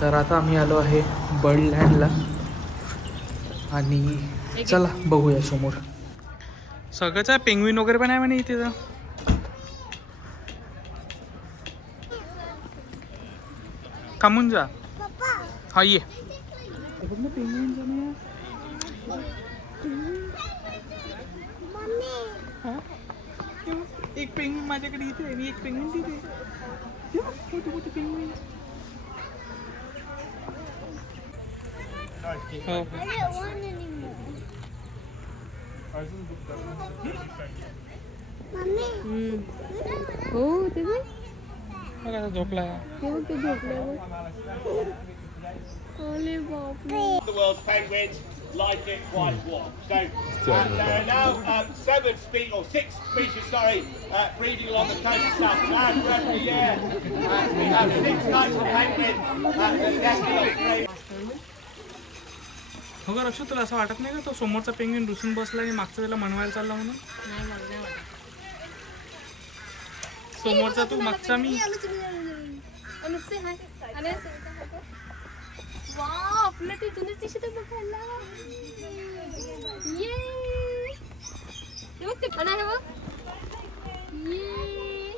तर आता आम्ही आलो आहे बर्डलँडला आणि चला बघूया समोर. सगळंच आहे, पेंग्विन वगैरे पण आहे म्हणे इथे. तर थांबून जा. हा ये. बघ ना पेंग्विन जमा. एक पेंग्विन माझ्याकडे इथे आणि एक पेंग्विन तिथे. मोठे मोठे पेंग्विन. हो ते बघा झोपला. The world's penguins like it quite warm. So there are now 6 species, breeding along the coast of South America every year. We have 6 types of penguin nesting Australia. हो का रक्षू, तुला असं वाटत नाही का तो समोरचा पेंग्विन रुसून बसला आणि मागचा त्याला मनवायला चालला म्हणून? समोरचा तू, मागचा मी. आपलं ते जुने टी-शर्ट बघायला. ये हे बघ ते पण आहे बघ. ये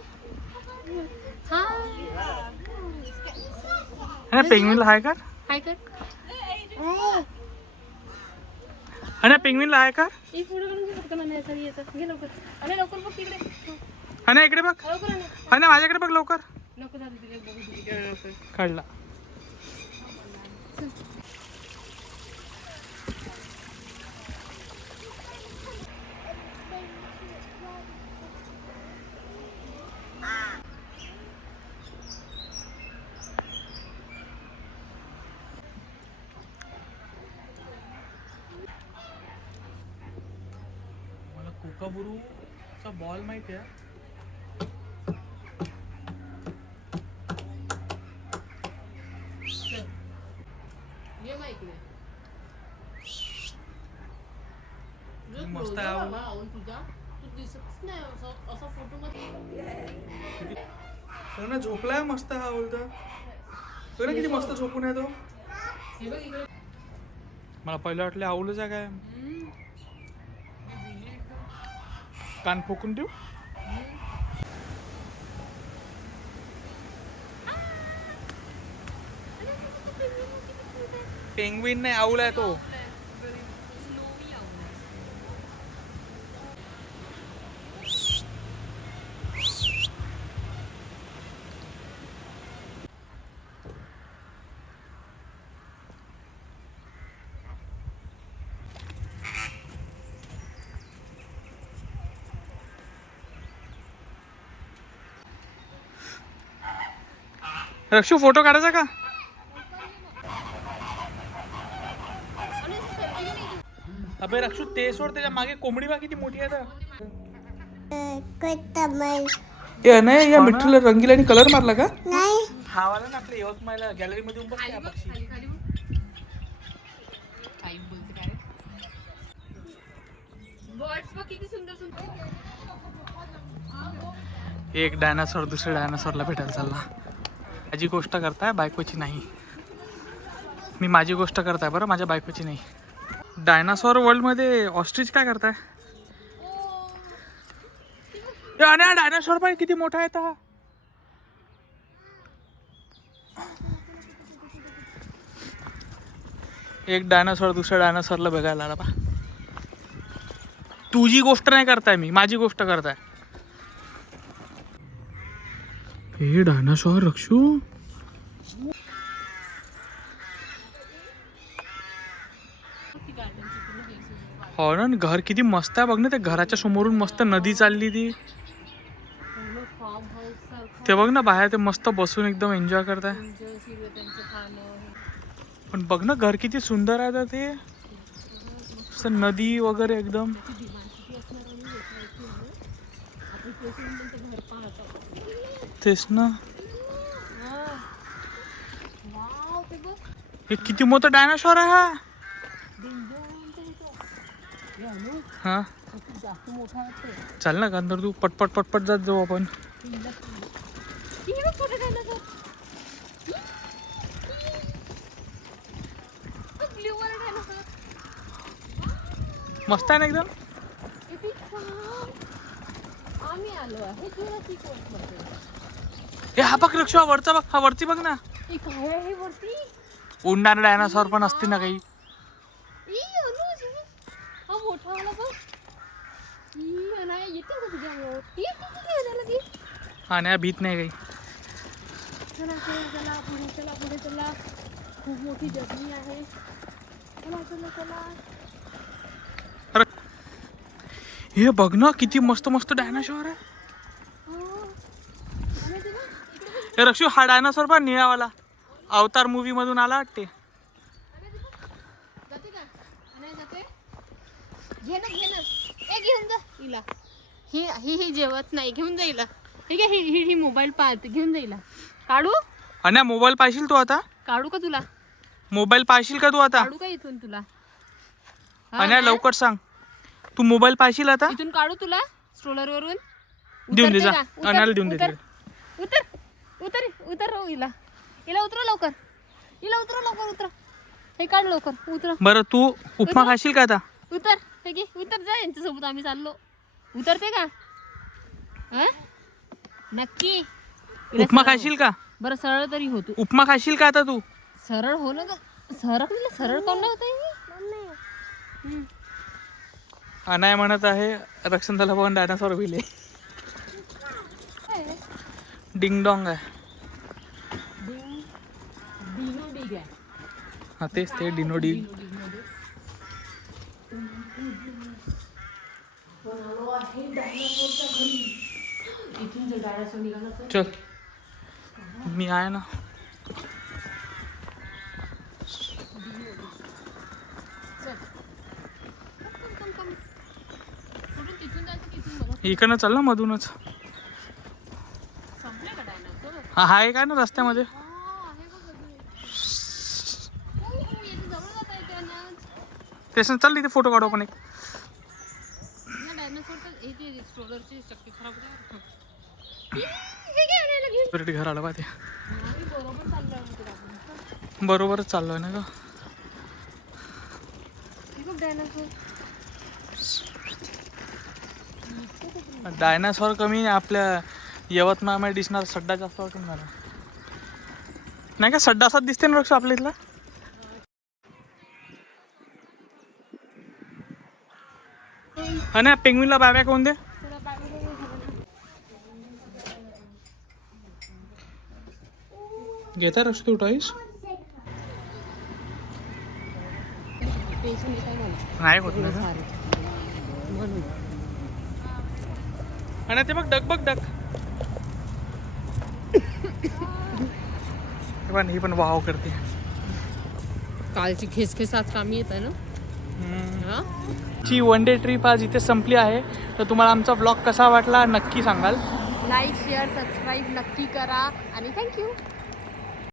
हा पेंग्विनला हाय कर. हाय कर. हा ना पेंग्विनला हाय कर. ही फोटो काढून घे फक्त मला याचा याचा घे लवकर. अरे लवकर बघ तिकडे. हा ना इकडे बघ. लवकर आण. हा ना माझ्याकडे बघ लवकर. नको झालं तिकडे बघू तिकडे लवकर. काढला. मला कोकाबुरूचा बॉल माहिती आहे. मस्त आहे, झोपलाय मस्त. हा बोलतो बघ किती मस्त झोपून आहे तो. मला पहिलं वाटलं आवलंच आहे काय. कान फोकून ठेव. पेंग्विन नाही, आऊल आहे तो. रक्षू फोटो काढायचा का? अबे रक्षू ते सोड, त्याच्या मागे कोंबडी बा किती मोठी आहे. नाही या मिठूला रंगीला कलर मारला का? नाही. हा वाला ना आपल्या यवतमाळला गॅलरी मध्ये उभा आहे पक्षी. एक डायनासोर दुसऱ्या डायनासोरला भेटायला चालला. माझी गोष्ट करताय, बायकोची नाही. मी माझी गोष्ट करताय बरं, माझ्या बायकोची नाही. डायनासोर वर्ल्ड मध्ये ऑस्ट्रिच काय करताय? आणि डायनासोर पण किती मोठा आहे. हा एक डायनासोर दुसऱ्या डायनासोरला बघायला आला बा. तुझी गोष्ट नाही करताय, मी माझी गोष्ट करताय. हे डायनासोर रक्षू. हो ना, घर किती मस्त आहे बघ ना. त्या घराच्या समोरून मस्त नदी चालली ती. ते बघ ना बाहेर ते मस्त बसून एकदम एन्जॉय करताय. पण बघ ना घर किती सुंदर आहे. ते नदी वगैरे एकदम. तेच ना. हे किती मोठा डायनासोर आहे हा. हा चल ना अंदर, तू पटपट पटपट जात जाऊ आपण. मस्त आहे ना एकदम. आम्ही आलो आहे जुरासिक वर्ल्डमध्ये. हे हा बघ रक्षू, हा वरचा बघ, हा वरती बघ ना. हे काय आहे वरती? उडणारे डायनासॉर पण असते ना काही. ई अनुज हा मोठा वाला बघ. ई अनाया येते का तुझ्यावर? येते लगी. हा नाही भीत नाही काही. चला चला पुढे चला पुढे चला. खूप मोठी जर्नी आहे. चला चला चला. हे बघ ना किती मस्त मस्त डायनासॉर आहे. हे रक्षू, हा डायनासॉर पण निळावाला अवतार मूवी मधून आला वाटते. जाते का? अनाया जाते? घे ना. ए घेऊन जा हिला. ही जेवत नाही, घेऊन जा हिला. ठीक आहे, ही मोबाईल पाहते, घेऊन जा हिला. काढू? आणि मोबाईल पाहशील तू आता? काढू का तुला? मोबाईल पाहशील का तू आता? काढू का इथून तुला? आणि लवकर सांग, तू मोबाईल पाहशील आता? इथून काढू तुला स्ट्रोलर वरून? देऊन दे जा. उतरते का? अनाला देऊन दे उतर तिकडे. उतर हो हिला. उतरा लवकर. उतर. हे काढ लवकर, उतर. बरं तू उपमा खाशील का आता? उतर. हे घे, उतर जा, यांच्यासोबत आम्ही चाललो. उतरते का? नक्की? उपमा खाशील का? बरं सरळ तरी होतो. उपमा खाशील का आता तू? सरळ हो ना ग. सरळ कोण होत अनाय म्हणत आहे रक्षणला बघून डायनासॉर भिले. डिंग डॉंग आहे. हा तेच ते डिनोडी. चल मी आहे ना. इकडनं चाल ना मधूनच. हा आहे काय ना रस्त्यामध्ये. तेच चाल तिथे फोटो काढू पण एक. घर आलं पाहिजे. बरोबरच चाललोय ना ग. डायनासॉर कमी आपल्या यवतमाळमध्ये दिसणार, सड्डा जास्त वाटून मला नाही का. सड्डा असाच दिसते ना रक्ष आपल्या इथला. आणि पेंग्विनला बाय बाय कोण दे. घेता रक्ष तू टॉईस? नाही होत ना. आणि ते बघ डक बघ डक. ही पण वाव करते. कालची खेस आज कामी येत आहे ना. ची वन डे ट्रिप आज इथे संपली आहे. तर तुम्हाला आमचा ब्लॉग कसा वाटला नक्की सांगाल. लाईक शेअर सबस्क्राईब नक्की करा आणि थँक्यू.